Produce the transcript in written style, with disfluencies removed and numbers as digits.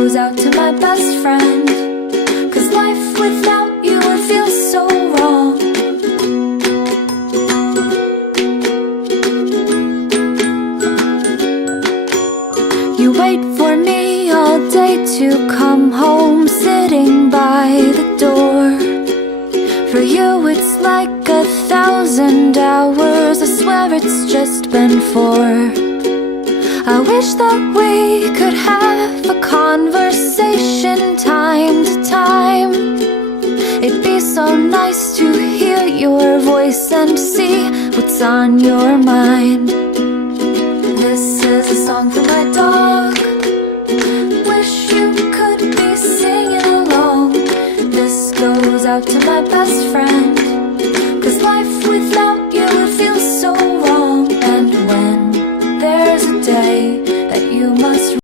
goes out to my best friend, 'cause life without you would feel so wrong. You wait for me all day to come home, sitting by the door. For you it's like 1,000 hours, I swear it's just been 4. I wish that we could have a conversation time to time. It'd be so nice to hear your voice and see what's on your mind.